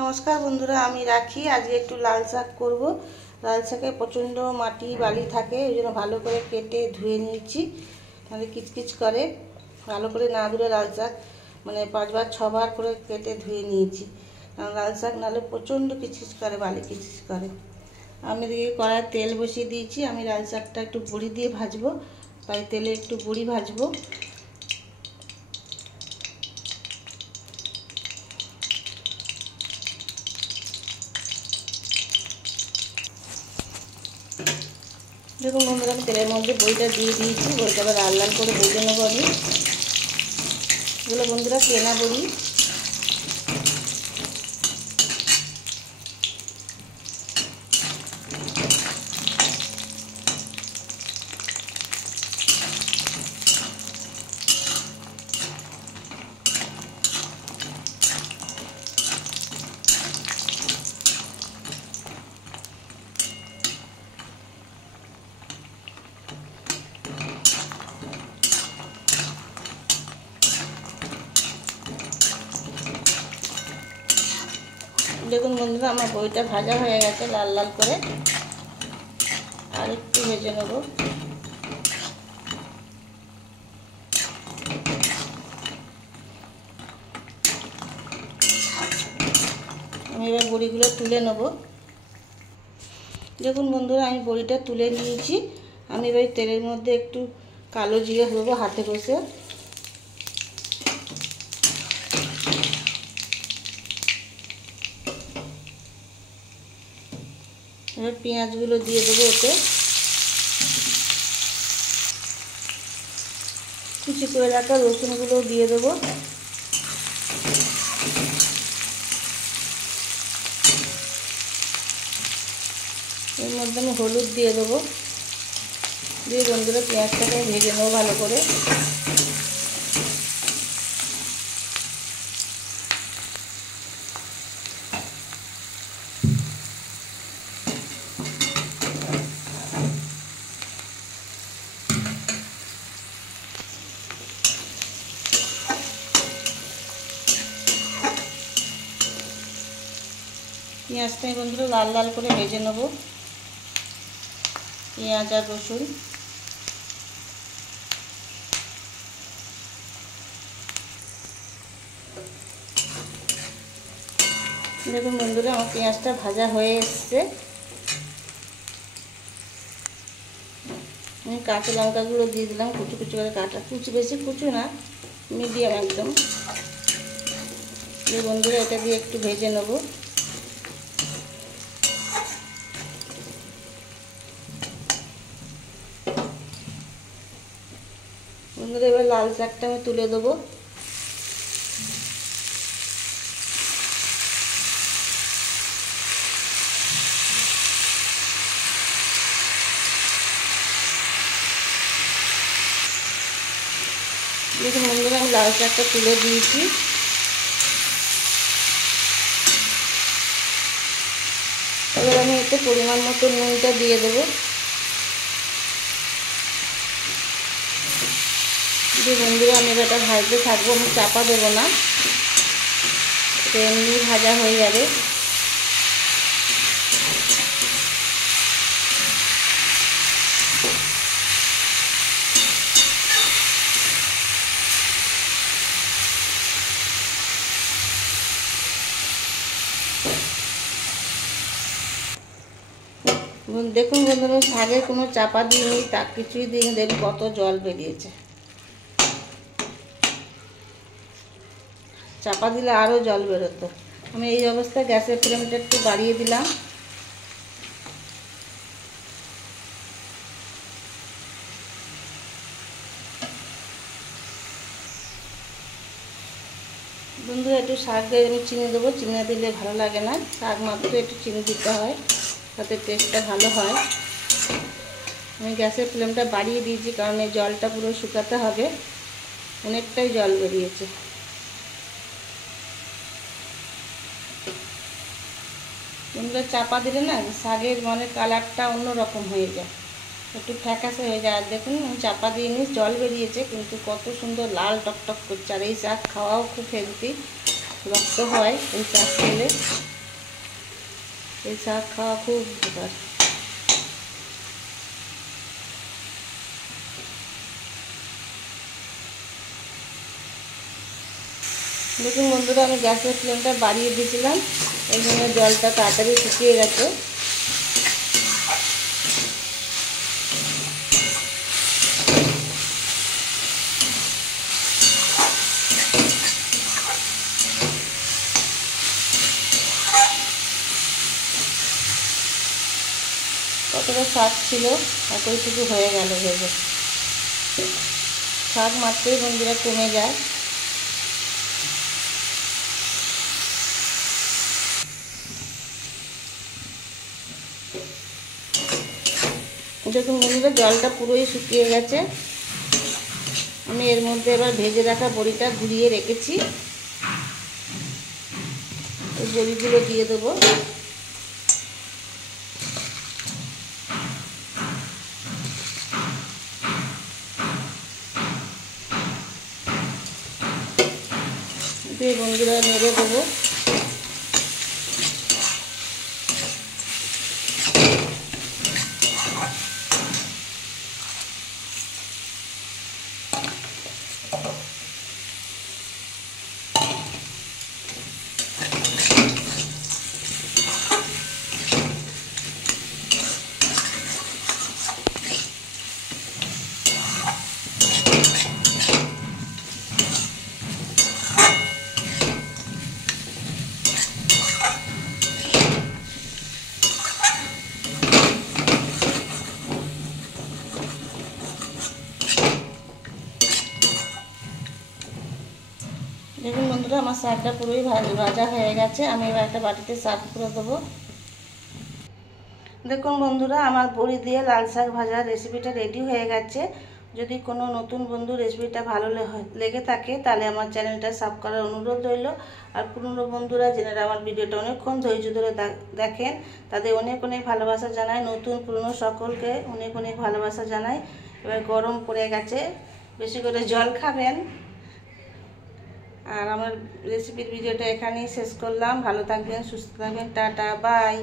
নমস্কার বন্ধুরা, আমি রাখি। আজকে একটু লাল শাক করব। লাল শাকে প্রচণ্ড মাটি বালি থাকে, ওই জন্য ভালো করে কেটে ধুয়ে নিয়েছি, তাহলে কিচকিচ করে। ভালো করে না ধুলে লাল শাক মানে 5বার 6বার করে কেটে ধুয়ে নিয়েছি, কারণ লাল শাক নাহলে প্রচণ্ড কিচকিচ করে, বালি কিচকিচ করে। আমি দিকে কড়ায় তেল বসিয়ে দিয়েছি। আমি লাল শাকটা একটু বড়ি দিয়ে ভাজবো, তাই তেলে একটু বড়ি ভাজবো। দেখুন বন্ধুরা, আমি তেলের মধ্যে বড়িটা দিয়ে দিয়েছি। বড়িটা আবার লাল লাল করে ভেজে নেবো আমি। এগুলো বন্ধুরা কেনা বড়ি। দেখুন বন্ধুরা, আমার বড়িটা ভাজা হয়ে গেছে লাল লাল করে। আর একটু ভেজে নেব। আমি এবার বড়িগুলো তুলে নেব। দেখুন বন্ধুরা, আমি বড়িটা তুলে নিয়েছি। আমি এবার তেলের মধ্যে একটু কালো জিরে দেবো হাতে কষে। এবার পেঁয়াজগুলো দিয়ে দেবো ওতে। কুচি করে রাখা রসুনগুলো দিয়ে দেবো। এর মধ্যে আমি হলুদ দিয়ে দেবো। দিয়ে বন্ধুরা পেঁয়াজটাকে ভেজে নেবো ভালো করে। পেঁয়াজটা বন্ধুরা লাল লাল করে ভেজে নেব, পেঁয়াজ আর রসুন। দেখুন বন্ধুরা, আমার পেঁয়াজটা ভাজা হয়ে এসছে। আমি কাঁচা লঙ্কাগুলো দিয়ে দিলাম, কুচু কুচু করে কাটা। কুচি বেশি কুচু না, মিডিয়াম একদম। এই বন্ধুরা এটা দিয়ে একটু ভেজে নেব। বন্ধুরা এবার লাল শাকটা আমি তুলে দেবো। দেখুন বন্ধুরা, আমি লাল শাকটা তুলে দিয়েছি। এবার আমি এতে পরিমাণ মতো নুনটা দিয়ে দেবো। যে বন্ধুরা আমি এটা ভাজতে থাকবো, আমি চাপা দেবো না, এমনি ভাজা হয়ে যাবে। দেখুন বন্ধুরা, শাকে কোনো চাপা দিইনি, তা কিছুই দিইনি। দেখুন কত জল বেরিয়েছে। চাপা দিলে আরও জল বেরোতো। আমি এই অবস্থায় গ্যাসের ফ্লেমটা একটু বাড়িয়ে দিলাম। বন্ধুরা একটু শাকে আমি চিনি দেবো। চিনি দিলে ভালো লাগে না, শাক মাত্র একটু চিনি দিতে হয়, তাতে টেস্টটা ভালো হয়। আমি গ্যাসের ফ্লেমটা বাড়িয়ে দিয়েছি, কারণ এই জলটা পুরো শুকাতে হবে। অনেকটাই জল বেরিয়েছে। বন্ধুরা চাপা দিলে না শাকের মানে কালারটা অন্যরকম হয়ে যায়, একটু ফ্যাকাশে হয়ে যায়। আর দেখুন আমি চাপা দিইনি, জল বেরিয়েছে, কিন্তু কত সুন্দর লাল টকটক করছে। আর এই শাক খাওয়াও খুব হেলদি, রক্ত হয় এই শাক খেলে। এই শাক খাওয়া খুব উপকার। দেখুন বন্ধুরা, আমি গ্যাসের ফ্লেমটা বাড়িয়ে দিয়েছিলাম, এই জন্য জলটা তাড়াতাড়ি শুকিয়ে গেছে। কতটা শাক ছিল আর কতটুকু হয়ে গেল ভেবে। শাক মাত্রই বন্ধুরা কমে যায়। দেখুন বন্ধুরা, জলটা পুরোই শুকিয়ে গেছে। আমি এর মধ্যে এবার ভেজে রাখা বড়িটা ঘুরিয়ে রেখেছি, এই বড়িগুলো দিয়ে দেবো। দিয়ে বন্ধুরা নেড়ে দেবো। দেখুন বন্ধুরা, আমার শাকটা পুরোই ভাজা হয়ে গেছে। আমি এবার একটা বাটিতে সার্ভ করে দেবো। দেখুন বন্ধুরা, আমার বড়ি দিয়ে লাল শাক ভাজার রেসিপিটা রেডি হয়ে গেছে। যদি কোনো নতুন বন্ধু রেসিপিটা ভালো লেগে থাকে তাহলে আমার চ্যানেলটা সাবস্ক্রাইব করার অনুরোধ রইল। আর পুরনো বন্ধুরা যারা আমার ভিডিওটা অনেকক্ষণ ধৈর্য ধরে দেখেন তাদের অনেক অনেক ভালোবাসা জানাই। নতুন পুরনো সকলকে অনেক অনেক ভালোবাসা জানাই। এবার গরম পড়ে গেছে, বেশি করে জল খাবেন। আর আমার রেসিপির ভিডিওটা এখানেই শেষ করলাম। ভালো থাকবেন, সুস্থ থাকবেন, টাটা, বাই।